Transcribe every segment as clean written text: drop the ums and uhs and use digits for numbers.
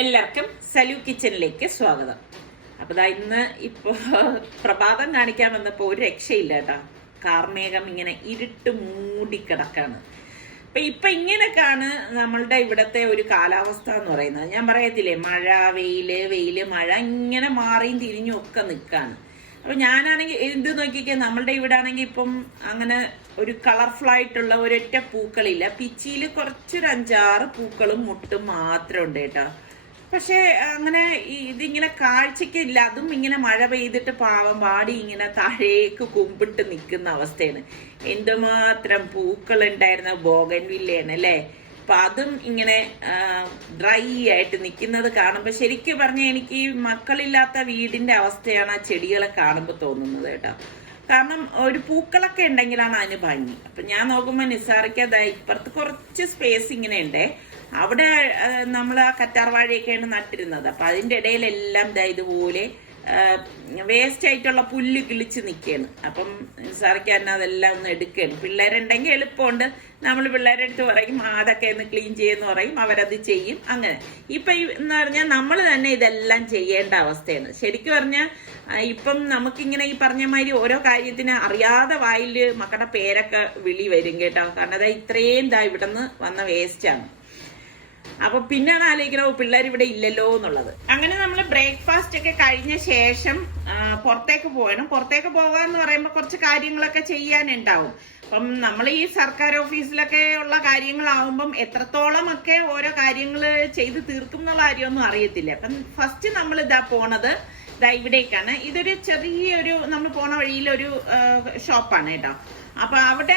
എല്ലാവർക്കും സലു കിച്ചണിലേക്ക് സ്വാഗതം. അപ്പോൾ ഇന്ന് ഇപ്പോൾ പ്രഭാതം കാണിക്കാൻ വന്നപ്പോൾ ഒരു രക്ഷയില്ല കേട്ടോ. കാർമേഘം ഇങ്ങനെ ഇരുട്ട് മൂടിക്കിടക്കാണ്. ഇപ്പൊ ഇങ്ങനെയൊക്കെയാണ് നമ്മളുടെ ഇവിടത്തെ ഒരു കാലാവസ്ഥ എന്ന് പറയുന്നത്. ഞാൻ പറയത്തില്ലേ, മഴ വെയില് മഴ ഇങ്ങനെ മാറിയും തിരിഞ്ഞും ഒക്കെ നിൽക്കാണ്. അപ്പൊ ഞാനാണെങ്കിൽ എന്ത് നോക്കിക്കേ, നമ്മളുടെ ഇവിടെ ആണെങ്കിൽ ഇപ്പം അങ്ങനെ ഒരു കളർഫുൾ ആയിട്ടുള്ള ഒരൊറ്റ പൂക്കളില്ല. പിച്ചിയിൽ കുറച്ചൊരു 5-6 പൂക്കളും മുട്ടും മാത്രം ഉണ്ട് കേട്ടോ. പക്ഷെ അങ്ങനെ ഇതിങ്ങനെ കാഴ്ചക്ക് ഇല്ല. അതും ഇങ്ങനെ മഴ പെയ്തിട്ട് പാവം പാടി ഇങ്ങനെ താഴേക്ക് കുമ്പിട്ട് നിൽക്കുന്ന അവസ്ഥയാണ്. എന്തുമാത്രം പൂക്കൾ ഉണ്ടായിരുന്ന ബോഗൻവില്ലയാണ് അല്ലേ. അപ്പൊ അതും ഇങ്ങനെ ഡ്രൈ ആയിട്ട് നിൽക്കുന്നത് കാണുമ്പോൾ ശരിക്കും പറഞ്ഞാൽ എനിക്ക് ഈ മക്കളില്ലാത്ത വീടിന്റെ അവസ്ഥയാണ് ആ ചെടികളെ കാണുമ്പോൾ തോന്നുന്നത് കേട്ടോ. കാരണം ഒരു പൂക്കളൊക്കെ ഉണ്ടെങ്കിലാണ് അതിന് ഭംഗി. അപ്പൊ ഞാൻ നോക്കുമ്പോൾ നിസാറിക്ക് ഇപ്പുറത്ത് കുറച്ച് സ്പേസ് ഇങ്ങനെ ഉണ്ട്. അവിടെ നമ്മൾ ആ കറ്റാർവാഴയൊക്കെയാണ് നട്ടിരുന്നത്. അപ്പൊ അതിന്റെ ഇടയിലെല്ലാം ഇതുപോലെ വേസ്റ്റ് ആയിട്ടുള്ള പുല്ല് കിളിച്ച് നിൽക്കുകയാണ്. അപ്പം നിസാറിക്ക് തന്നെ അതെല്ലാം ഒന്ന് എടുക്കുകയാണ്. പിള്ളേരുണ്ടെങ്കിൽ എളുപ്പമുണ്ട്. നമ്മൾ പിള്ളേരുടെ അടുത്ത് പറയും അതൊക്കെ ഒന്ന് ക്ലീൻ ചെയ്യുന്ന പറയും, അവരത് ചെയ്യും. അങ്ങനെ ഇപ്പൊ എന്ന് പറഞ്ഞാൽ നമ്മൾ തന്നെ ഇതെല്ലാം ചെയ്യേണ്ട അവസ്ഥയാണ്. ശരിക്കും പറഞ്ഞാൽ ഇപ്പം നമുക്കിങ്ങനെ ഈ പറഞ്ഞ മാതിരി ഓരോ കാര്യത്തിന് അറിയാതെ വായില് മക്കളുടെ പേരൊക്കെ വിളി വരും കേട്ടോ. കാരണം ഇത്രയും ഇവിടെ നിന്ന് വന്ന വേസ്റ്റാണ്. അപ്പൊ പിന്നെയാണ് ആലോചിക്കുന്നത് പിള്ളേർ ഇവിടെ ഇല്ലല്ലോ എന്നുള്ളത്. അങ്ങനെ നമ്മൾ ബ്രേക്ക്ഫാസ്റ്റ് ഒക്കെ കഴിഞ്ഞ ശേഷം പുറത്തേക്ക് പോകണം. പുറത്തേക്ക് പോകാന്ന് പറയുമ്പോൾ കുറച്ച് കാര്യങ്ങളൊക്കെ ചെയ്യാനുണ്ടാവും. അപ്പം നമ്മൾ ഈ സർക്കാർ ഓഫീസിലൊക്കെ ഉള്ള കാര്യങ്ങളാവുമ്പം എത്രത്തോളം ഒക്കെ ഓരോ കാര്യങ്ങൾ ചെയ്ത് തീർക്കും എന്നുള്ള കാര്യമൊന്നും അറിയത്തില്ല. അപ്പം ഫസ്റ്റ് നമ്മൾ പോണത് ഇവിടേക്കാണ്. ഇതൊരു ചെറിയൊരു നമ്മൾ പോണ വഴിയിലൊരു ഷോപ്പാണ് കേട്ടോ. അപ്പൊ അവിടെ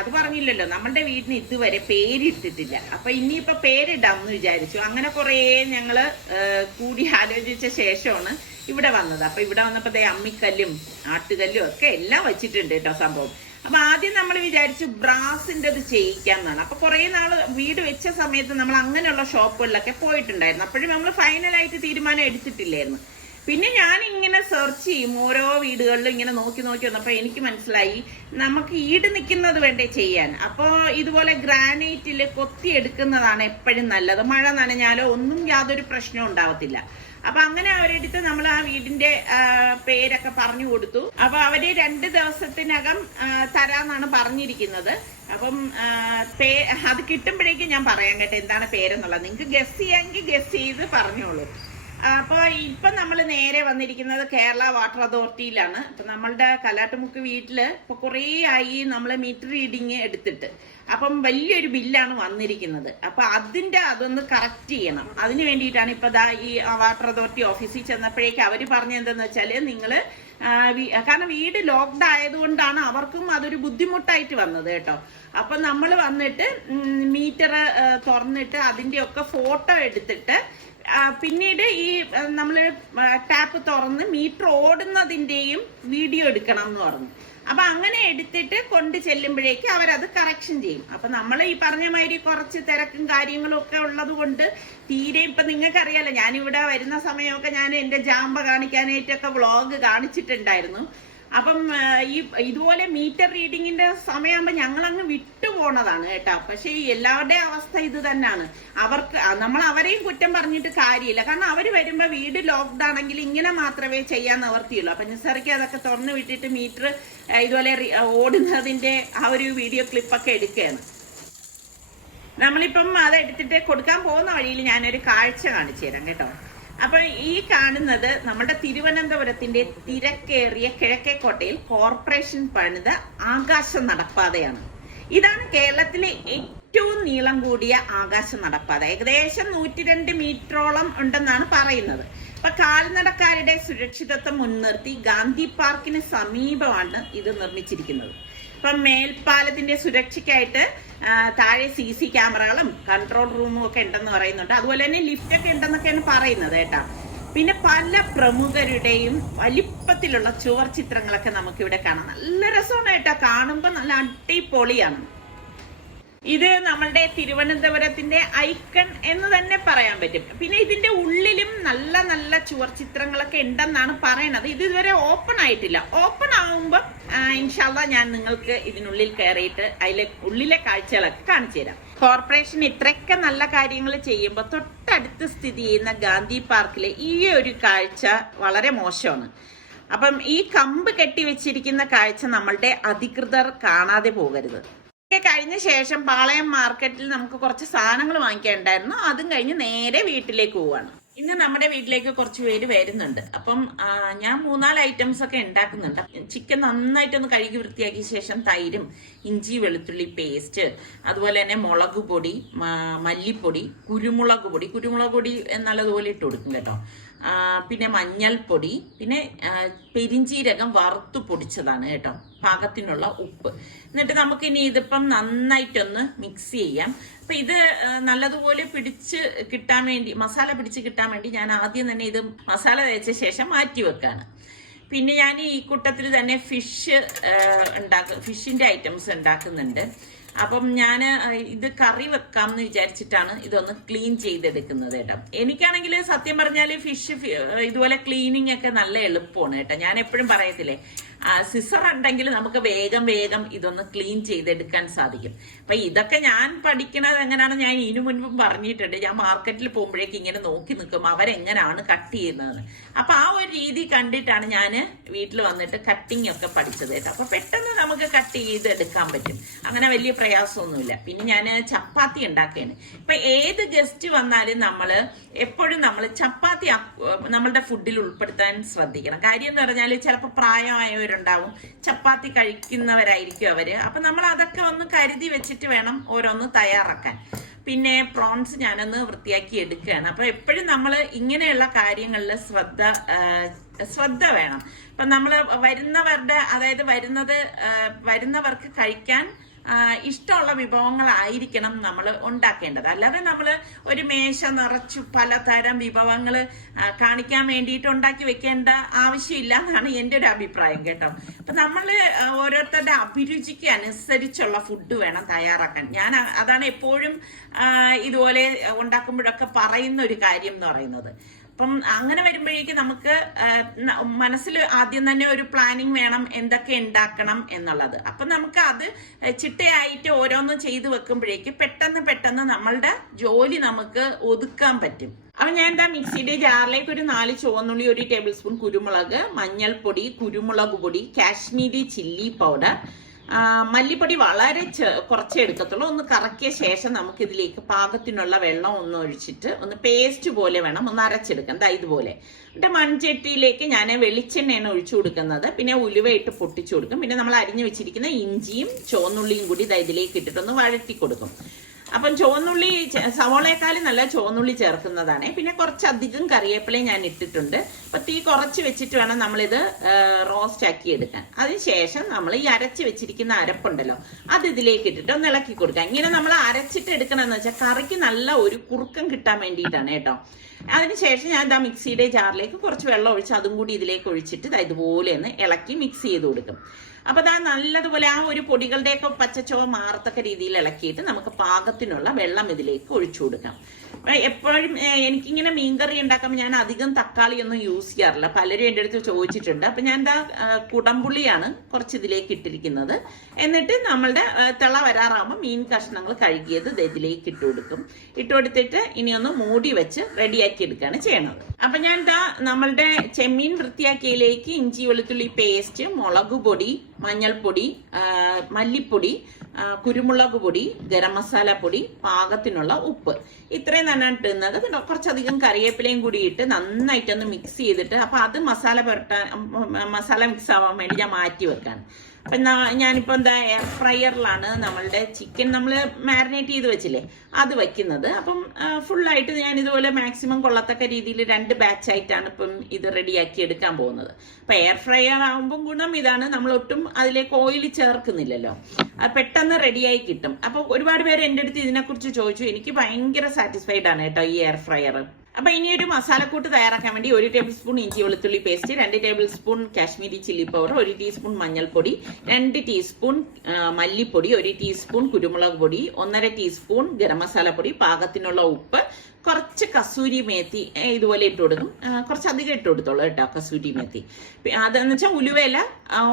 അത് പറഞ്ഞില്ലല്ലോ, നമ്മളുടെ വീടിന് ഇതുവരെ പേരിട്ടിട്ടില്ല. അപ്പൊ ഇനിയിപ്പൊ പേരിടാമെന്ന് വിചാരിച്ചു. അങ്ങനെ കുറെ ഞങ്ങള് കൂടി ആലോചിച്ച ശേഷമാണ് ഇവിടെ വന്നത്. അപ്പൊ ഇവിടെ വന്നപ്പോ അമ്മിക്കല്ലും ആട്ടുകല്ലും ഒക്കെ എല്ലാം വെച്ചിട്ടുണ്ട് കേട്ടോ സംഭവം. അപ്പൊ ആദ്യം നമ്മൾ വിചാരിച്ചു ബ്രാസിൻ്റെത് ചെയ്യിക്കാന്നാണ്. അപ്പൊ കുറെ നാള് വീട് വെച്ച സമയത്ത് നമ്മൾ അങ്ങനെയുള്ള ഷോപ്പുകളിലൊക്കെ പോയിട്ടുണ്ടായിരുന്നു. അപ്പോഴും നമ്മൾ ഫൈനലായിട്ട് തീരുമാനം എടുത്തിട്ടില്ലായിരുന്നു. പിന്നെ ഞാൻ ഇങ്ങനെ സെർച്ച് ചെയ്യും, ഓരോ വീടുകളിലും ഇങ്ങനെ നോക്കി വന്നപ്പോൾ എനിക്ക് മനസ്സിലായി നമുക്ക് ഈട് നിൽക്കുന്നത് വേണ്ടേ ചെയ്യാൻ. അപ്പോൾ ഇതുപോലെ ഗ്രാനൈറ്റിൽ കൊത്തിയെടുക്കുന്നതാണ് എപ്പോഴും നല്ലത്. മഴ നനഞ്ഞാലോ ഒന്നും യാതൊരു പ്രശ്നവും ഉണ്ടാവത്തില്ല. അപ്പൊ അങ്ങനെ അവരെടുത്ത് നമ്മൾ ആ വീടിന്റെ പേരൊക്കെ പറഞ്ഞു കൊടുത്തു. അപ്പൊ അവര് 2 ദിവസത്തിനകം തരാന്നാണ് പറഞ്ഞിരിക്കുന്നത്. അപ്പം അത് കിട്ടുമ്പോഴേക്കും ഞാൻ പറയാം കേട്ടോ എന്താണ് പേരെന്നുള്ളത്. നിങ്ങൾക്ക് ഗസ് ചെയ്യാമെങ്കിൽ ഗസ് ചെയ്ത് പറഞ്ഞോളൂ. അപ്പൊ ഇപ്പൊ നമ്മൾ നേരെ വന്നിരിക്കുന്നത് കേരള വാട്ടർ അതോറിറ്റിയിലാണ്. അപ്പൊ നമ്മളുടെ കലാട്ടുമുക്ക് വീട്ടില് ഇപ്പൊ കുറേ ആയി നമ്മള് മീറ്റർ റീഡിങ് എടുത്തിട്ട്. അപ്പം വലിയൊരു ബില്ലാണ് വന്നിരിക്കുന്നത്. അപ്പൊ അതൊന്ന് കറക്റ്റ് ചെയ്യണം. അതിന് വേണ്ടിയിട്ടാണ് ഇപ്പൊ ഈ വാട്ടർ അതോറിറ്റി ഓഫീസിൽ ചെന്നപ്പോഴേക്ക് അവര് പറഞ്ഞെന്തെന്ന് വെച്ചാല് നിങ്ങള് കാരണം വീട് ലോക്ക്ഡ് ആയതുകൊണ്ടാണ് അവർക്കും അതൊരു ബുദ്ധിമുട്ടായിട്ട് വന്നത് കേട്ടോ. അപ്പൊ നമ്മൾ വന്നിട്ട് മീറ്റർ തുറന്നിട്ട് അതിന്റെയൊക്കെ ഫോട്ടോ എടുത്തിട്ട് പിന്നീട് ഈ നമ്മള് ടാപ്പ് തുറന്ന് മീറ്റർ ഓടുന്നതിന്റെയും വീഡിയോ എടുക്കണം എന്ന് പറഞ്ഞു. അപ്പൊ അങ്ങനെ എടുത്തിട്ട് കൊണ്ട് ചെല്ലുമ്പോഴേക്ക് അവരത് കറക്ഷൻ ചെയ്യും. അപ്പൊ നമ്മൾ ഈ പറഞ്ഞ മാതിരി കുറച്ച് തിരക്കും കാര്യങ്ങളും ഒക്കെ ഉള്ളത് കൊണ്ട് തീരെ ഇപ്പൊ നിങ്ങൾക്കറിയാലോ, ഞാനിവിടെ വരുന്ന സമയമൊക്കെ ഞാൻ എന്റെ ജാമ്പ കാണിക്കാനായിട്ടൊക്കെ വ്ളോഗ് കാണിച്ചിട്ടുണ്ടായിരുന്നു. അപ്പം ഇതുപോലെ മീറ്റർ റീഡിങ്ങിന്റെ സമയമാകുമ്പോ ഞങ്ങളങ്ങ് വിട്ടുപോണതാണ് കേട്ടോ. പക്ഷെ എല്ലാവരുടെയും അവസ്ഥ ഇത് തന്നെയാണ്. നമ്മൾ അവരെയും കുറ്റം പറഞ്ഞിട്ട് കാര്യമില്ല. കാരണം അവര് വരുമ്പോ വീട് ലോക്ക്ഡ് ആണെങ്കിൽ ഇങ്ങനെ മാത്രമേ ചെയ്യാൻ നിവർത്തിയുള്ളൂ. അപ്പൊ നിസ്സാറിക്ക് അതൊക്കെ തുറന്നു വിട്ടിട്ട് മീറ്റർ ഇതുപോലെ ഓടുന്നതിന്റെ ആ ഒരു വീഡിയോ ക്ലിപ്പൊക്കെ എടുക്കുകയാണ്. നമ്മളിപ്പം അത് എടുത്തിട്ട് കൊടുക്കാൻ പോകുന്ന വഴിയിൽ ഞാനൊരു കാഴ്ച കാണിച്ചു തരാം കേട്ടോ. അപ്പൊ ഈ കാണുന്നത് നമ്മുടെ തിരുവനന്തപുരത്തിന്റെ തിരക്കേറിയ കിഴക്കേക്കോട്ടയിൽ കോർപ്പറേഷൻ പണിത ആകാശ നടപ്പാതയാണ്. ഇതാണ് കേരളത്തിലെ ഏറ്റവും നീളം കൂടിയ ആകാശ നടപ്പാത. ഏകദേശം 102 മീറ്ററോളം ഉണ്ടെന്നാണ് പറയുന്നത്. അപ്പൊ കാൽനടക്കാരുടെ സുരക്ഷിതത്വം മുൻനിർത്തി ഗാന്ധി പാർക്കിന് സമീപമാണ് ഇത് നിർമ്മിച്ചിരിക്കുന്നത്. ഇപ്പൊ മേൽപ്പാലത്തിന്റെ സുരക്ഷയ്ക്കായിട്ട് താഴെ CC ക്യാമറകളും കൺട്രോൾ റൂമും ഒക്കെ ഉണ്ടെന്ന് പറയുന്നുണ്ട്. അതുപോലെ തന്നെ ലിഫ്റ്റ് ഒക്കെ ഉണ്ടെന്നൊക്കെയാണ് പറയുന്നത് കേട്ടാ. പിന്നെ പല പ്രമുഖരുടെയും വലിപ്പത്തിലുള്ള ചുവർ ചിത്രങ്ങളൊക്കെ നമുക്കിവിടെ കാണാം. നല്ല രസമാണ് കേട്ടോ, കാണുമ്പോൾ നല്ല അടിപൊളിയാണ്. ഇത് നമ്മളുടെ തിരുവനന്തപുരത്തിന്റെ ഐക്കൺ എന്ന് തന്നെ പറയാൻ പറ്റും. പിന്നെ ഇതിന്റെ ഉള്ളിലും നല്ല നല്ല ചുവർ ചിത്രങ്ങളൊക്കെ ഉണ്ടെന്നാണ് പറയണത്. ഇത് ഇതുവരെ ഓപ്പൺ ആയിട്ടില്ല. ഓപ്പൺ ആവുമ്പോൾ ഇൻഷാല്ലാ ഞാൻ നിങ്ങൾക്ക് ഇതിനുള്ളിൽ കയറിയിട്ട് അതിലെ ഉള്ളിലെ കാഴ്ചകളൊക്കെ കാണിച്ചു തരാം. കോർപ്പറേഷൻ ഇത്രയൊക്കെ നല്ല കാര്യങ്ങൾ ചെയ്യുമ്പോൾ തൊട്ടടുത്ത് സ്ഥിതി ചെയ്യുന്ന ഗാന്ധി പാർക്കിലെ ഈ ഒരു കാഴ്ച വളരെ മോശമാണ്. അപ്പം ഈ കമ്പ് കെട്ടിവെച്ചിരിക്കുന്ന കാഴ്ച നമ്മളുടെ അധികൃതർ കാണാതെ പോകരുത്. കഴിഞ്ഞ ശേഷം പാളയം മാർക്കറ്റിൽ നമുക്ക് കുറച്ച് സാധനങ്ങൾ വാങ്ങിക്കാനുണ്ടായിരുന്നു. അതും കഴിഞ്ഞ് നേരെ വീട്ടിലേക്ക് പോവാണ്. ഇന്ന് നമ്മുടെ വീട്ടിലേക്ക് കുറച്ച് പേര് വരുന്നുണ്ട്. അപ്പം ഞാൻ 3-4 ഐറ്റംസ് ഒക്കെ ഉണ്ടാക്കുന്നുണ്ട്. ചിക്കൻ നന്നായിട്ടൊന്ന് കഴുകി വൃത്തിയാക്കിയ ശേഷം തൈരും ഇഞ്ചി വെളുത്തുള്ളി പേസ്റ്റ്, അതുപോലെ തന്നെ മുളക് പൊടി, മല്ലിപ്പൊടി, കുരുമുളക് പൊടി നല്ലതുപോലെ ഇട്ട് കൊടുക്കും കേട്ടോ. പിന്നെ മഞ്ഞൾപ്പൊടി, പിന്നെ പെരിഞ്ചീരകം വറുത്തു പൊടിച്ചതാണ് കേട്ടോ, പാകത്തിനുള്ള ഉപ്പ്. എന്നിട്ട് നമുക്കിനി ഇതിപ്പം നന്നായിട്ടൊന്ന് മിക്സ് ചെയ്യാം. അപ്പൊ ഇത് നല്ലതുപോലെ മസാല പിടിച്ച് കിട്ടാൻ വേണ്ടി ഞാൻ ആദ്യം തന്നെ ഇത് മസാല തേച്ച ശേഷം മാറ്റി വെക്കാണ്. പിന്നെ ഞാൻ ഈ കൂട്ടത്തിൽ തന്നെ ഫിഷിന്റെ ഐറ്റംസ് ഉണ്ടാക്കുന്നുണ്ട്. അപ്പം ഞാൻ ഇത് കറി വെക്കാമെന്ന് വിചാരിച്ചിട്ടാണ് ഇതൊന്ന് ക്ലീൻ ചെയ്തെടുക്കുന്നത് കേട്ടോ. എനിക്കാണെങ്കിൽ സത്യം പറഞ്ഞാൽ ഫിഷ് ഇതുപോലെ ക്ലീനിങ് ഒക്കെ നല്ല എളുപ്പമാണ് കേട്ടോ. ഞാൻ എപ്പോഴും പറയത്തില്ലേ, സിസർ ഉണ്ടെങ്കിൽ നമുക്ക് വേഗം ഇതൊന്ന് ക്ലീൻ ചെയ്തെടുക്കാൻ സാധിക്കും. അപ്പൊ ഇതൊക്കെ ഞാൻ പഠിക്കണത് എങ്ങനെയാണെന്ന് ഞാൻ ഇതിനു മുൻപും പറഞ്ഞിട്ടുണ്ട്. ഞാൻ മാർക്കറ്റിൽ പോകുമ്പോഴേക്ക് ഇങ്ങനെ നോക്കി നിൽക്കും അവരെങ്ങനെയാണ് കട്ട് ചെയ്യുന്നതെന്ന്. അപ്പൊ ആ ഒരു രീതി കണ്ടിട്ടാണ് ഞാൻ വീട്ടിൽ വന്നിട്ട് കട്ടിങ് ഒക്കെ പഠിച്ചത് കേട്ടോ. അപ്പൊ പെട്ടെന്ന് നമുക്ക് കട്ട് ചെയ്തെടുക്കാൻ പറ്റും, അങ്ങനെ വലിയ പ്രയാസമൊന്നുമില്ല. പിന്നെ ഞാൻ ചപ്പാത്തി ഉണ്ടാക്കുകയാണ്. ഇപ്പൊ ഏത് ഗസ്റ്റ് വന്നാലും എപ്പോഴും നമ്മൾ ചപ്പാത്തി നമ്മളുടെ ഫുഡിൽ ഉൾപ്പെടുത്താൻ ശ്രദ്ധിക്കണം. കാര്യം എന്ന് പറഞ്ഞാൽ ചിലപ്പോൾ പ്രായമായവരുണ്ടാവും, ചപ്പാത്തി കഴിക്കുന്നവരായിരിക്കും അവര്. അപ്പൊ നമ്മൾ അതൊക്കെ ഒന്ന് കരുതി വെച്ചിട്ട് വേണം ഓരോന്ന് തയ്യാറാക്കാൻ. പിന്നെ പ്രോൺസ് ഞാനൊന്ന് വൃത്തിയാക്കി എടുക്കുകയാണ്. അപ്പൊ എപ്പോഴും നമ്മൾ ഇങ്ങനെയുള്ള കാര്യങ്ങളിൽ ശ്രദ്ധ വേണം. ഇപ്പൊ നമ്മൾ വരുന്നവർക്ക് കഴിക്കാൻ ഇഷ്ടമുള്ള വിഭവങ്ങളായിരിക്കണം നമ്മൾ ഉണ്ടാക്കേണ്ടത്. അല്ലാതെ നമ്മൾ ഒരു മേശ നിറച്ചു പലതരം വിഭവങ്ങൾ കാണിക്കാൻ വേണ്ടിയിട്ട് ഉണ്ടാക്കി വെക്കേണ്ട ആവശ്യമില്ല എന്നാണ് എൻ്റെ ഒരു അഭിപ്രായം കേട്ടോ. അപ്പൊ നമ്മൾ ഓരോരുത്തരുടെ അഭിരുചിക്ക് അനുസരിച്ചുള്ള ഫുഡ് വേണം തയ്യാറാക്കാൻ. ഞാൻ അതാണ് എപ്പോഴും ഇതുപോലെ ഉണ്ടാക്കുമ്പോഴൊക്കെ പറയുന്ന ഒരു കാര്യം എന്ന് പറയുന്നത്. അപ്പം അങ്ങനെ വരുമ്പോഴേക്ക് നമുക്ക് മനസ്സിൽ ആദ്യം തന്നെ ഒരു പ്ലാനിങ് വേണം എന്തൊക്കെ ഉണ്ടാക്കണം എന്നുള്ളത്. അപ്പൊ നമുക്ക് അത് ചിട്ടയായിട്ട് ഓരോന്നും ചെയ്തു വെക്കുമ്പോഴേക്ക് പെട്ടെന്ന് നമ്മളുടെ ജോലി നമുക്ക് ഒതുക്കാൻ പറ്റും. അപ്പൊ ഞാൻ മിക്സിയുടെ ജാറിലേക്ക് ഒരു 4 ചുവന്നുള്ളി, 1 ടേബിൾ സ്പൂൺ കുരുമുളക്, മഞ്ഞൾപ്പൊടി, കുരുമുളക് പൊടി, കാശ്മീരി ചില്ലി പൗഡർ, മല്ലിപ്പൊടി വളരെ കുറച്ചേ എടുക്കത്തുള്ളൂ. ഒന്ന് കറക്കിയ ശേഷം നമുക്ക് ഇതിലേക്ക് പാകത്തിനുള്ള വെള്ളം ഒന്ന് ഒഴിച്ചിട്ട് ഒന്ന് പേസ്റ്റ് പോലെ വേണം ഒന്ന് അരച്ചെടുക്കാം. ഇതുപോലെ. എന്നിട്ട് മൺചട്ടിയിലേക്ക് ഞാൻ വെളിച്ചെണ്ണയാണ് ഒഴിച്ചു കൊടുക്കുന്നത്. പിന്നെ ഉലുവയിട്ട് പൊട്ടിച്ചു കൊടുക്കും. പിന്നെ നമ്മൾ അരിഞ്ഞു വെച്ചിരിക്കുന്ന ഇഞ്ചിയും ചുവന്നുള്ളിയും കൂടി ഇതിലേക്ക് ഇട്ടിട്ടൊന്ന് വഴറ്റി കൊടുക്കും. അപ്പം ചുവന്നുള്ളി സവോളയെക്കാളും നല്ല ചുവന്നുള്ളി ചേർക്കുന്നതാണ്. പിന്നെ കുറച്ചധികം കറിവേപ്പിലയും ഞാൻ ഇട്ടിട്ടുണ്ട്. അപ്പൊ തീ കുറച്ച് വെച്ചിട്ട് വേണം നമ്മളിത് റോസ്റ്റ് ആക്കി എടുക്കാൻ. അതിനുശേഷം നമ്മൾ ഈ അരച്ച് വെച്ചിരിക്കുന്ന അരപ്പുണ്ടല്ലോ അത് ഇതിലേക്ക് ഇട്ടിട്ട് ഒന്ന് ഇളക്കി കൊടുക്കാം. ഇങ്ങനെ നമ്മൾ അരച്ചിട്ട് എടുക്കണമെന്ന് വെച്ചാൽ കറിക്ക് നല്ല ഒരു കുറുക്കം കിട്ടാൻ വേണ്ടിയിട്ടാണ് കേട്ടോ. അതിനുശേഷം ഞാൻ മിക്സിയുടെ ജാറിലേക്ക് കുറച്ച് വെള്ളം ഒഴിച്ച് അതും കൂടി ഇതിലേക്ക് ഒഴിച്ചിട്ട് ഇതുപോലെ ഒന്ന് ഇളക്കി മിക്സ് ചെയ്ത് കൊടുക്കും. അപ്പൊ നല്ലതുപോലെ ആ ഒരു പൊടികളുടെയൊക്കെ പച്ചച്ചോവ മാറത്തക്ക രീതിയിൽ ഇളക്കിയിട്ട് നമുക്ക് പാകത്തിനുള്ള വെള്ളം ഇതിലേക്ക് ഒഴിച്ചു കൊടുക്കാം. എപ്പോഴും എനിക്കിങ്ങനെ മീൻകറി ഉണ്ടാക്കുമ്പോൾ ഞാൻ അധികം തക്കാളി ഒന്നും യൂസ് ചെയ്യാറില്ല. പലരും എൻ്റെ അടുത്ത് ചോദിച്ചിട്ടുണ്ട്. അപ്പൊ ഞാൻ കുടംപുളിയാണ് കുറച്ച് ഇതിലേക്ക് ഇട്ടിരിക്കുന്നത്. എന്നിട്ട് നമ്മളുടെ തിള വരാറാകുമ്പോൾ മീൻ കഷ്ണങ്ങൾ കഴുകിയത് ഇതിലേക്ക് ഇട്ട് കൊടുത്തിട്ട് ഇനി ഒന്ന് മൂടി വെച്ച് റെഡിയാക്കി എടുക്കുകയാണ് ചെയ്യണത്. അപ്പൊ ഞാൻ നമ്മളുടെ ചെമ്മീൻ വൃത്തിയാക്കിയതിലേക്ക് ഇഞ്ചി വെളുത്തുള്ളി പേസ്റ്റ്, മുളക് പൊടി, മഞ്ഞൾപ്പൊടി, മല്ലിപ്പൊടി, കുരുമുളക് പൊടി, ഗരം മസാല പൊടി, പാകത്തിനുള്ള ഉപ്പ്, ഇത്രയും തന്നെ ഇട്ടുന്നത്. പിന്നെ കുറച്ചധികം കറിവേപ്പിലയും കൂടി ഇട്ട് നന്നായിട്ടൊന്ന് മിക്സ് ചെയ്തിട്ട് അപ്പൊ അത് മസാല മിക്സ് ആവാൻ വേണ്ടി ഞാൻ മാറ്റി വെക്കാണ്. അപ്പൊ ഞാനിപ്പോ എയർ ഫ്രയറിലാണ് നമ്മളുടെ ചിക്കൻ നമ്മൾ മാരിനേറ്റ് ചെയ്ത് വെച്ചില്ലേ അത് വെക്കുന്നത്. അപ്പം ഫുള്ളായിട്ട് ഞാൻ ഇതുപോലെ മാക്സിമം കൊള്ളത്തക്ക രീതിയിൽ 2 ബാച്ചായിട്ടാണ് ഇപ്പം ഇത് റെഡിയാക്കി എടുക്കാൻ പോകുന്നത്. അപ്പൊ എയർ ഫ്രയർ ആകുമ്പോൾ ഗുണം ഇതാണ്, നമ്മൾ ഒട്ടും അതിലേക്ക് ഓയിൽ ചേർക്കുന്നില്ലല്ലോ, അത് പെട്ടെന്ന് റെഡിയായി കിട്ടും. അപ്പൊ ഒരുപാട് പേര് എൻ്റെ അടുത്ത് ഇതിനെക്കുറിച്ച് ചോദിച്ചു. എനിക്ക് ഭയങ്കര സാറ്റിസ്ഫൈഡ് ആണ് കേട്ടോ ഈ എയർ ഫ്രയർ. അപ്പൊ ഇനി ഒരു മസാലക്കൂട്ട് തയ്യാറാക്കാൻ വേണ്ടി 1 ടേബിൾ സ്പൂൺ ഇഞ്ചി വെളുത്തുള്ളി paste, 2 table spoon Kashmiri chilli powder, 1 teaspoon മഞ്ഞൾപ്പൊടി, 2 ടീസ്പൂൺ മല്ലിപ്പൊടി, 1 ടീസ്പൂൺ കുരുമുളക് പൊടി, 1.5 ടീസ്പൂൺ ഗരം മസാല പൊടി, പാകത്തിനുള്ള ഉപ്പ്, കുറച്ച് കസൂരി മേത്തി ഇതുപോലെ ഇട്ട് കൊടുക്കും. കുറച്ചധികം ഇട്ട് കൊടുത്തോളൂ കേട്ടോ കസൂരി മേത്തി. അതെന്ന് വെച്ചാൽ ഉലുവയില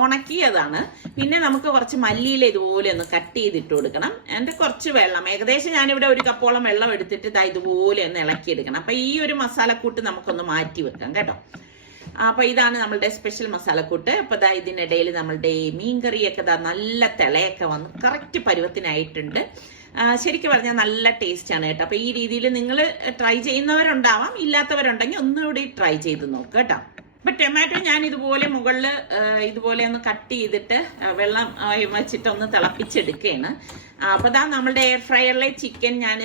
ഉണക്കിയതാണ്. പിന്നെ നമുക്ക് കുറച്ച് മല്ലിയില ഇതുപോലെ ഒന്ന് കട്ട് ചെയ്തിട്ട് കൊടുക്കണം. എന്നിട്ട് കുറച്ച് വെള്ളം, ഏകദേശം ഞാനിവിടെ 1 കപ്പോളം വെള്ളം എടുത്തിട്ട് ഇതുപോലെ ഒന്ന് ഇളക്കിയെടുക്കണം. അപ്പൊ ഈ ഒരു മസാലക്കൂട്ട് നമുക്കൊന്ന് മാറ്റി വെക്കാം കേട്ടോ. അപ്പൊ ഇതാണ് നമ്മളുടെ സ്പെഷ്യൽ മസാലക്കൂട്ട്. അപ്പൊ ഇതിനിടയിൽ നമ്മളുടെ മീൻകറിയൊക്കെ നല്ല തിളയൊക്കെ വന്ന് കറക്റ്റ് പരുവത്തിനായിട്ടുണ്ട്. ശരിക്കും പറഞ്ഞാൽ നല്ല ടേസ്റ്റ് ആണ് കേട്ടോ. അപ്പൊ ഈ രീതിയിൽ നിങ്ങൾ ട്രൈ ചെയ്യുന്നവരുണ്ടാവാം, ഇല്ലാത്തവരുണ്ടെങ്കിൽ ഒന്നുകൂടി ട്രൈ ചെയ്ത് നോക്കുക കേട്ടോ. അപ്പൊ ടൊമാറ്റോ ഞാൻ ഇതുപോലെ മുകളിൽ ഇതുപോലെ ഒന്ന് കട്ട് ചെയ്തിട്ട് വെള്ളം വെച്ചിട്ട് ഒന്ന് തിളപ്പിച്ചെടുക്കുകയാണ്. അപ്പൊ നമ്മളുടെ എയർ ഫ്രയറിലെ ചിക്കൻ ഞാൻ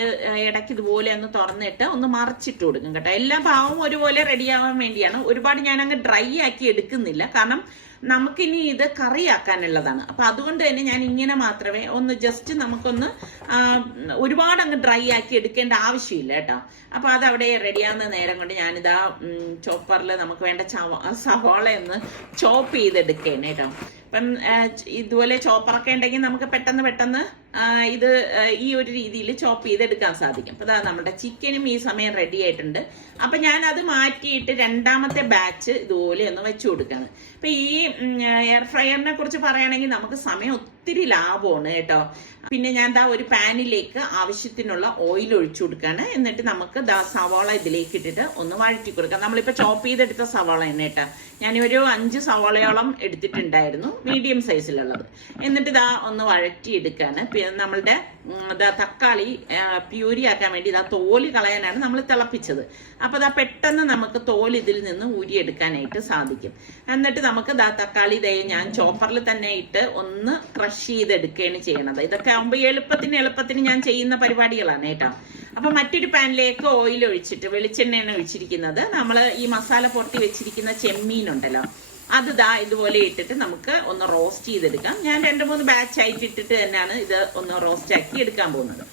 ഇടയ്ക്ക് ഇതുപോലെ ഒന്ന് തുറന്നിട്ട് ഒന്ന് മറിച്ചിട്ട് കൊടുക്കും കേട്ടോ. എല്ലാ ഭാവവും ഒരുപോലെ റെഡിയാവാൻ വേണ്ടിയാണ്. ഒരുപാട് ഞാൻ അങ്ങ് ഡ്രൈ ആക്കി എടുക്കുന്നില്ല, കാരണം നമുക്കിനി ഇത് കറിയാക്കാനുള്ളതാണ്. അപ്പൊ അതുകൊണ്ട് തന്നെ ഞാൻ ഇങ്ങനെ മാത്രമേ ഒന്ന് ജസ്റ്റ് നമുക്കൊന്ന് ഒരുപാട് അങ്ങ് ഡ്രൈ ആക്കി എടുക്കേണ്ട ആവശ്യമില്ല കേട്ടോ. അപ്പൊ അതവിടെ റെഡിയാവുന്ന നേരം കൊണ്ട് ഞാനിതാ ചോപ്പറിൽ നമുക്ക് വേണ്ട സവാള ഒന്ന് ചോപ്പ് ചെയ്തെടുക്കേനെ കേട്ടോ. അപ്പം ഇതുപോലെ ചോപ്പറൊക്കെ ഉണ്ടെങ്കിൽ നമുക്ക് പെട്ടെന്ന് ഇത് ഈ ഒരു രീതിയിൽ ചോപ്പ് ചെയ്തെടുക്കാൻ സാധിക്കും. അപ്പൊ നമ്മുടെ ചിക്കനും ഈ സമയം റെഡി ആയിട്ടുണ്ട്. അപ്പൊ ഞാൻ അത് മാറ്റിയിട്ട് രണ്ടാമത്തെ ബാച്ച് ഇതുപോലെ ഒന്ന് വെച്ചു കൊടുക്കാണ്. അപ്പൊ ഈ എയർ ഫ്രയറിനെ കുറിച്ച് പറയുകയാണെങ്കിൽ നമുക്ക് സമയം ഒത്തിരി ലാഭമാണ് കേട്ടോ. പിന്നെ ഞാൻ ഒരു പാനിലേക്ക് ആവശ്യത്തിനുള്ള ഓയിൽ ഒഴിച്ചു കൊടുക്കാണ്. എന്നിട്ട് നമുക്ക് സവാള ഇതിലേക്ക് ഇട്ടിട്ട് ഒന്ന് വഴറ്റി കൊടുക്കാം. നമ്മളിപ്പോ ചോപ്പ് ചെയ്തെടുത്ത സവാള തന്നെ കേട്ടോ. ഞാനൊരു 5 സവാളയോളം എടുത്തിട്ടുണ്ടായിരുന്നു, മീഡിയം സൈസിലുള്ളത്. എന്നിട്ട് ഒന്ന് വഴറ്റി എടുക്കാണ്. പിന്നെ നമ്മളുടെ തക്കാളി പ്യൂരി ആക്കാൻ വേണ്ടി തോല് കളയാനാണ് നമ്മൾ തിളപ്പിച്ചത്. അപ്പൊ പെട്ടെന്ന് നമുക്ക് തോല് ഇതിൽ നിന്ന് ഊരിയെടുക്കാനായിട്ട് സാധിക്കും. എന്നിട്ട് നമുക്ക് തക്കാളി ഞാൻ ചോപ്പറിൽ തന്നെ ഇട്ട് ഒന്ന് ക്രഷ് ചെയ്തെടുക്കുകയാണ് ചെയ്യണത്. ഇതൊക്കെ ആകുമ്പോൾ എളുപ്പത്തിന് ഞാൻ ചെയ്യുന്ന പരിപാടികളാണ് കേട്ടോ. അപ്പൊ മറ്റൊരു പാനിലേക്ക് ഓയിൽ ഒഴിച്ചിട്ട് വെളിച്ചെണ്ണയാണ് ഒഴിച്ചിരിക്കുന്നത്. നമ്മൾ ഈ മസാല പൊട്ടി വെച്ചിരിക്കുന്ന ചെമ്മീനുണ്ടല്ലോ, അത് ഇതുപോലെ ഇട്ടിട്ട് നമുക്ക് ഒന്ന് റോസ്റ്റ് ചെയ്തെടുക്കാം. ഞാൻ 2-3 ബാച്ച് ആയിട്ട് ഇട്ടിട്ട് തന്നെയാണ് ഇത് ഒന്ന് റോസ്റ്റ് ആക്കി എടുക്കാൻ പോകുന്നത്.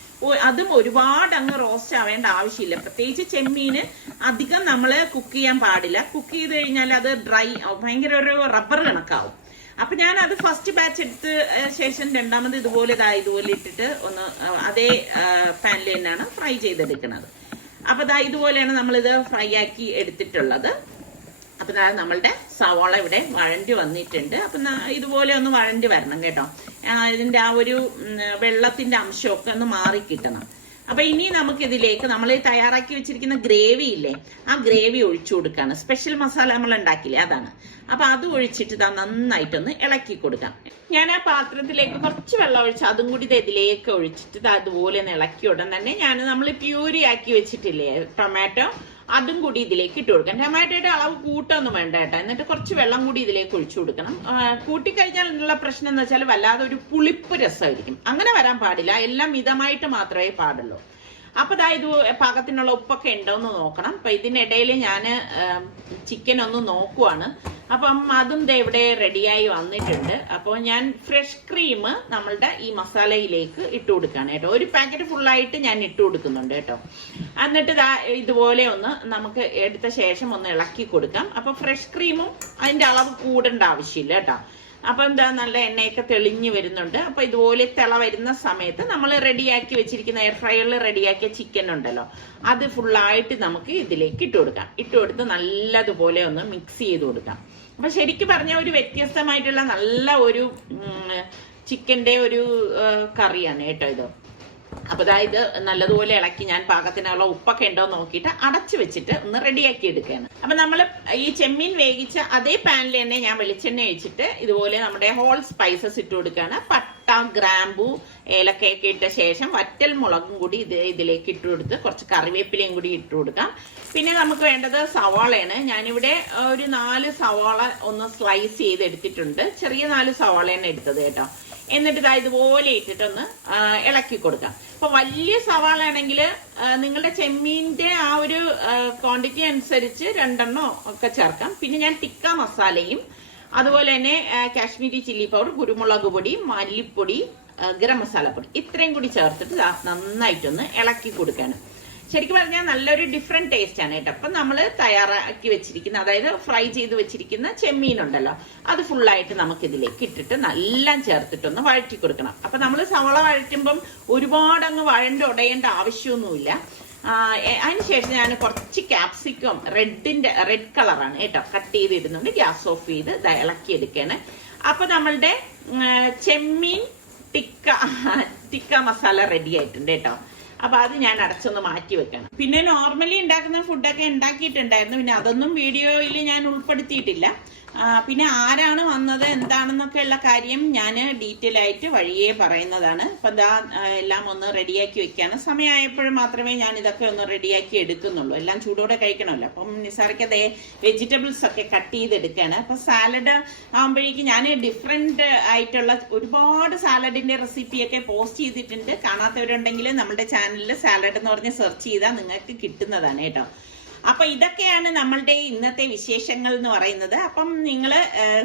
അതും ഒരുപാട് അങ്ങ് റോസ്റ്റ് ആവേണ്ട ആവശ്യമില്ല. പ്രത്യേകിച്ച് ചെമ്മീന് അധികം നമ്മൾ കുക്ക് ചെയ്യാൻ പാടില്ല. കുക്ക് ചെയ്ത് കഴിഞ്ഞാൽ അത് ഡ്രൈ ഭയങ്കര ഒരു റബ്ബർ കണക്കാവും. അപ്പൊ ഞാൻ അത് ഫസ്റ്റ് ബാച്ച് എടുത്ത് ശേഷം രണ്ടാമത് ഇതുപോലെ ഇട്ടിട്ട് ഒന്ന് അതേ പാനിൽ തന്നെയാണ് ഫ്രൈ ചെയ്തെടുക്കുന്നത്. അപ്പൊ ഇതുപോലെയാണ് നമ്മളിത് ഫ്രൈ ആക്കി എടുത്തിട്ടുള്ളത്. അപ്പൊ നമ്മളുടെ സവാള ഇവിടെ വഴണ്ടി വന്നിട്ടുണ്ട്. അപ്പൊ ഇതുപോലെ ഒന്ന് വഴണ്ടി വരണം കേട്ടോ. ഇതിന്റെ ആ ഒരു വെള്ളത്തിന്റെ അംശമൊക്കെ ഒന്ന് മാറിക്കിട്ടണം. അപ്പൊ ഇനി നമുക്ക് ഇതിലേക്ക് നമ്മൾ തയ്യാറാക്കി വെച്ചിരിക്കുന്ന ഗ്രേവി ഇല്ലേ, ആ ഗ്രേവി ഒഴിച്ചു കൊടുക്കാണ്. സ്പെഷ്യൽ മസാല നമ്മൾ ഉണ്ടാക്കില്ലേ, അതാണ്. അപ്പൊ അത് ഒഴിച്ചിട്ട് നന്നായിട്ടൊന്ന് ഇളക്കി കൊടുക്കാം. ഞാൻ ആ പാത്രത്തിലേക്ക് കുറച്ച് വെള്ളം ഒഴിച്ച് അതും കൂടി ഇതിലേക്ക് ഒഴിച്ചിട്ട് അതുപോലെ ഒന്ന് ഇളക്കി ഉടൻ തന്നെ നമ്മൾ പ്യൂരി ആക്കി വെച്ചിട്ടില്ലേ ടൊമാറ്റോ, അതും കൂടി ഇതിലേക്ക് ഇട്ട് കൊടുക്കാം. ടൊമാറ്റോയുടെ അളവ് കൂട്ടൊന്നും വേണ്ട കേട്ടോ. എന്നിട്ട് കുറച്ച് വെള്ളം കൂടി ഇതിലേക്ക് ഒഴിച്ചു കൊടുക്കണം. കൂട്ടിക്കഴിഞ്ഞാൽ ഉള്ള പ്രശ്നം എന്ന് വെച്ചാൽ വല്ലാതെ ഒരു പുളിപ്പ് രസമായിരിക്കും. അങ്ങനെ വരാൻ പാടില്ല. എല്ലാം മിതമായിട്ട് മാത്രമേ പാടുള്ളൂ. അപ്പൊ ഇത് പാകത്തിനുള്ള ഉപ്പൊക്കെ ഉണ്ടോന്ന് നോക്കണം. അപ്പൊ ഇതിനിടയിൽ ഞാൻ ചിക്കൻ ഒന്ന് നോക്കുവാണ്. അപ്പം അതും ഇവിടെ റെഡിയായി വന്നിട്ടുണ്ട്. അപ്പോൾ ഞാൻ ഫ്രഷ് ക്രീം നമ്മളുടെ ഈ മസാലയിലേക്ക് ഇട്ട് കൊടുക്കുകയാണ് കേട്ടോ. ഒരു പാക്കറ്റ് ഫുള്ളായിട്ട് ഞാൻ ഇട്ട് കൊടുക്കുന്നുണ്ട് കേട്ടോ. എന്നിട്ട് ഇതുപോലെ ഒന്ന് നമുക്ക് എടുത്ത ശേഷം ഒന്ന് ഇളക്കി കൊടുക്കാം. അപ്പൊ ഫ്രഷ് ക്രീമും അതിന്റെ അളവ് കൂടേണ്ട ആവശ്യമില്ല കേട്ടോ. അപ്പൊ നല്ല എണ്ണയൊക്കെ തെളിഞ്ഞു വരുന്നുണ്ട്. അപ്പൊ ഇതുപോലെ തിള വരുന്ന സമയത്ത് നമ്മൾ റെഡിയാക്കി വെച്ചിരിക്കുന്ന എയർ ഫ്രയറിൽ റെഡിയാക്കിയ ചിക്കൻ ഉണ്ടല്ലോ, അത് ഫുള്ളായിട്ട് നമുക്ക് ഇതിലേക്ക് ഇട്ട് കൊടുക്കാം. ഇട്ട് കൊടുത്ത് നല്ലതുപോലെ ഒന്ന് മിക്സ് ചെയ്ത് കൊടുക്കാം. അപ്പൊ ശരിക്കും പറഞ്ഞ ഒരു വ്യത്യസ്തമായിട്ടുള്ള നല്ല ഒരു ചിക്കന്റെ ഒരു കറിയാണ് കേട്ടോ ഇത്. അപ്പൊ ഇത് നല്ലതുപോലെ ഇളക്കി ഞാൻ പാകത്തിനുള്ള ഉപ്പൊക്കെ ഉണ്ടോ നോക്കിയിട്ട് അടച്ചു വെച്ചിട്ട് ഒന്ന് റെഡിയാക്കി എടുക്കുകയാണ്. അപ്പൊ നമ്മൾ ഈ ചെമ്മീൻ വേവിച്ച അതേ പാനിൽ തന്നെ ഞാൻ വെളിച്ചെണ്ണ ഒഴിച്ചിട്ട് ഇതുപോലെ നമ്മുടെ ഹോൾ സ്പൈസസ് ഇട്ട് കൊടുക്കുകയാണ്. പട്ട, ഗ്രാമ്പു, ഏലക്കയൊക്കെ ഇട്ട ശേഷം വറ്റൽ മുളകും കൂടി ഇതിലേക്ക് ഇട്ട് കൊടുത്ത് കുറച്ച് കറിവേപ്പിലയും കൂടി ഇട്ട് കൊടുക്കാം. പിന്നെ നമുക്ക് വേണ്ടത് സവാളയാണ്. ഞാനിവിടെ ഒരു 4 സവാള ഒന്ന് സ്ലൈസ് ചെയ്ത് എടുത്തിട്ടുണ്ട്. ചെറിയ 4 സവാളയാണ് എടുത്തത് കേട്ടോ. എന്നിട്ട് ഇതുപോലെ ഇട്ടിട്ടൊന്ന് ഇളക്കി കൊടുക്കാം. അപ്പൊ വലിയ സവാള ആണെങ്കിൽ നിങ്ങളുടെ ചെമ്മീന്റെ ആ ഒരു ക്വാണ്ടിറ്റി അനുസരിച്ച് 2 ഒക്കെ ചേർക്കാം. പിന്നെ ഞാൻ ടിക്ക മസാലയും അതുപോലെ തന്നെ കാശ്മീരി ചില്ലി പൗഡർ, കുരുമുളക് പൊടി, മല്ലിപ്പൊടി, ഗരം മസാല പൊടി ഇത്രയും കൂടി ചേർത്തിട്ട് നന്നായിട്ടൊന്ന് ഇളക്കി കൊടുക്കാനും. ശരിക്കും പറഞ്ഞാൽ നല്ലൊരു ഡിഫറെന്റ് ടേസ്റ്റ് ആണ് കേട്ടോ. അപ്പൊ നമ്മൾ തയ്യാറാക്കി വെച്ചിരിക്കുന്ന, അതായത് ഫ്രൈ ചെയ്ത് വെച്ചിരിക്കുന്ന ചെമ്മീൻ ഉണ്ടല്ലോ, അത് ഫുള്ളായിട്ട് നമുക്ക് ഇതിലേക്ക് ഇട്ടിട്ട് നല്ല ചേർത്തിട്ടൊന്ന് വഴറ്റി കൊടുക്കണം. അപ്പൊ നമ്മൾ സവള വഴറ്റുമ്പം ഒരുപാട് അങ്ങ് വഴണ്ടൊടയേണ്ട ആവശ്യമൊന്നുമില്ല. അതിനുശേഷം ഞാൻ കുറച്ച് ക്യാപ്സിക്കം റെഡ് കളറാണ് കേട്ടോ കട്ട് ചെയ്തിടുന്നുണ്ട്. ഗ്യാസ് ഓഫ് ചെയ്ത് ഇളക്കി എടുക്കുകയാണ്. അപ്പൊ നമ്മളുടെ ചെമ്മീൻ ടിക്ക മസാല റെഡി ആയിട്ടുണ്ട് കേട്ടോ. അപ്പൊ അത് ഞാൻ അടച്ചൊന്ന് മാറ്റി വെക്കണം. പിന്നെ നോർമലി ഉണ്ടാക്കുന്ന ഫുഡൊക്കെ ഉണ്ടാക്കിയിട്ടുണ്ടായിരുന്നു, പിന്നെ അതൊന്നും വീഡിയോയിൽ ഞാൻ ഉൾപ്പെടുത്തിയിട്ടില്ല. പിന്നെ ആരാണ് വന്നത് എന്താണെന്നൊക്കെ ഉള്ള കാര്യം ഞാൻ ഡീറ്റെയിൽ ആയിട്ട് വഴിയേ പറയുന്നതാണ്. അപ്പൊ എന്താ എല്ലാം ഒന്ന് റെഡിയാക്കി വെക്കാണ്. സമയമായപ്പോഴും മാത്രമേ ഞാൻ ഇതൊക്കെ ഒന്ന് റെഡിയാക്കി എടുക്കുന്നുള്ളൂ. എല്ലാം ചൂടോടെ കഴിക്കണമല്ലോ. അപ്പം നിസാർക്ക് അതേ വെജിറ്റബിൾസ് ഒക്കെ കട്ട് ചെയ്തെടുക്കുകയാണ്. അപ്പൊ സാലഡ് ആകുമ്പോഴേക്കും ഞാൻ ഡിഫറെന്റ് ആയിട്ടുള്ള ഒരുപാട് സാലഡിന്റെ റെസിപ്പിയൊക്കെ പോസ്റ്റ് ചെയ്തിട്ടുണ്ട്. കാണാത്തവരുണ്ടെങ്കിൽ നമ്മുടെ ചാനലിൽ സാലഡ് എന്ന് പറഞ്ഞ് സെർച്ച് ചെയ്താൽ നിങ്ങൾക്ക് കിട്ടുന്നതാണ് കേട്ടോ. അപ്പൊ ഇതൊക്കെയാണ് നമ്മളുടെ ഇന്നത്തെ വിശേഷങ്ങൾ എന്ന് പറയുന്നത്. അപ്പം നിങ്ങൾ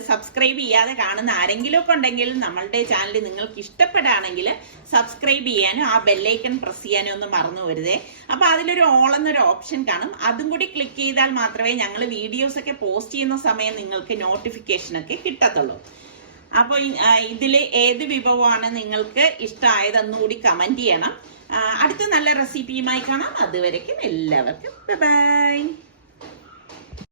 സബ്സ്ക്രൈബ് ചെയ്യാതെ കാണുന്ന ആരെങ്കിലും ഒക്കെ ഉണ്ടെങ്കിൽ നമ്മളുടെ ചാനൽ നിങ്ങൾക്ക് ഇഷ്ടപ്പെടുകയാണെങ്കിൽ സബ്സ്ക്രൈബ് ചെയ്യാനും ആ ബെല്ലൈക്കൺ പ്രസ് ചെയ്യാനും ഒന്നും മറന്നു വരുതേ. അപ്പൊ അതിലൊരു ഓൾ എന്നൊരു ഓപ്ഷൻ കാണും, അതും കൂടി ക്ലിക്ക് ചെയ്താൽ മാത്രമേ ഞങ്ങൾ വീഡിയോസ് ഒക്കെ പോസ്റ്റ് ചെയ്യുന്ന സമയം നിങ്ങൾക്ക് നോട്ടിഫിക്കേഷൻ ഒക്കെ കിട്ടത്തുള്ളൂ. അപ്പോൾ ഇതിൽ ഏത് വിഭവമാണ് നിങ്ങൾക്ക് ഇഷ്ടമായതെന്നുകൂടി കമന്റ് ചെയ്യണം. അടുത്ത നല്ല റെസിപ്പിയുമായി കാണാം. അതുവരേക്കും എല്ലാവർക്കും ബൈ.